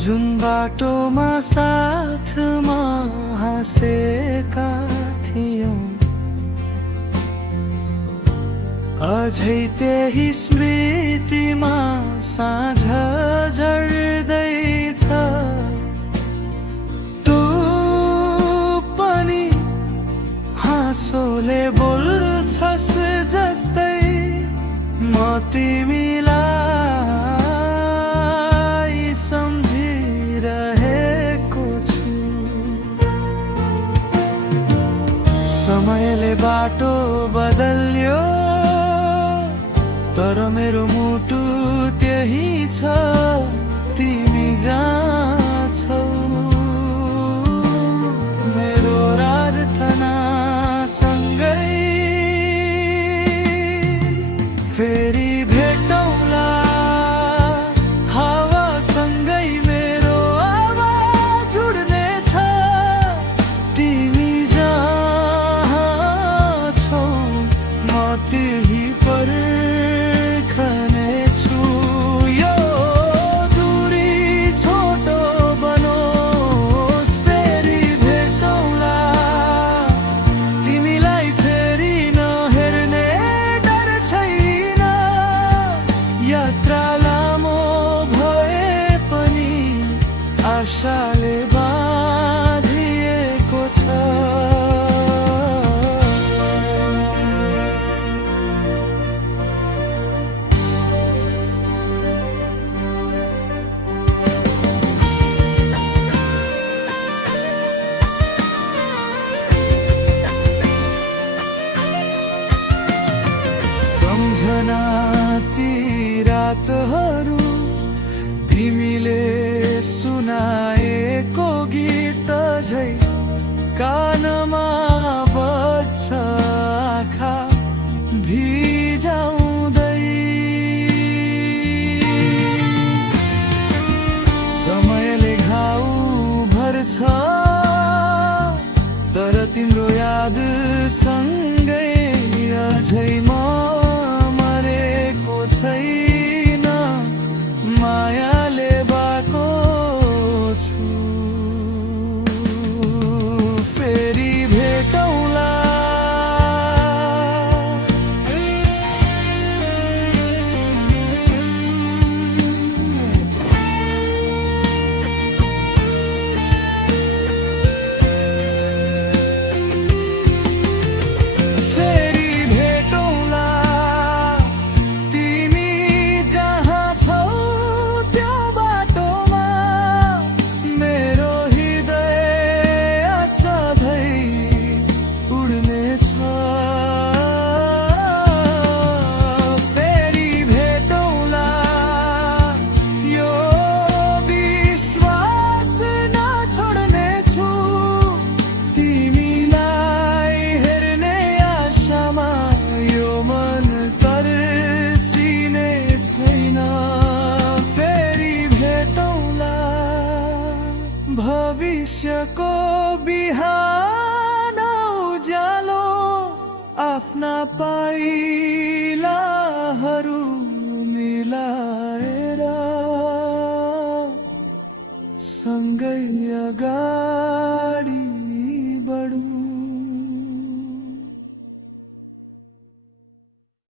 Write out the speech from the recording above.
जुन बाटोमा साथमा हाँसेका थियौं, अझै त्यही स्मृतिमा साँझ झर्दैछ। तँ पनि हाँसोले बोल्छस् जस्तै म तिमीलाई सम्झिरहेको छु। समयले बाटो बदल्यो, तर मेरो मुटु त्यही छ। तिमी जहाँ छौ, मेरो प्रार्थना सँगै फेरि भेटौँला। हावासँगै मेरो आवाज जुड्नेछ। तिमी जहाँ छौ, म त्यही पर्खनेछु। यो दूरी छोटो बनोस्, फेरि भेटौँला। तिमीलाई फेरि नहेर्ने डर छैन। यात्रा लामो भए पनि आशाले बाँधिएको छ। सम्झना ती रातहरू, तिमीले सुनाएको गीत झै कानमा बज्छ। आँखा भिजाउँदै समयले घाउ भर्छ, तर तिम्रो याद सँगै अझै म मरेको छैन। मायाले बाको छु, फेरि भेटौँला। भविष्यको बिहान उज्यालो, आफ्ना पाइलाहरू मिलाएर सँगै अगाडि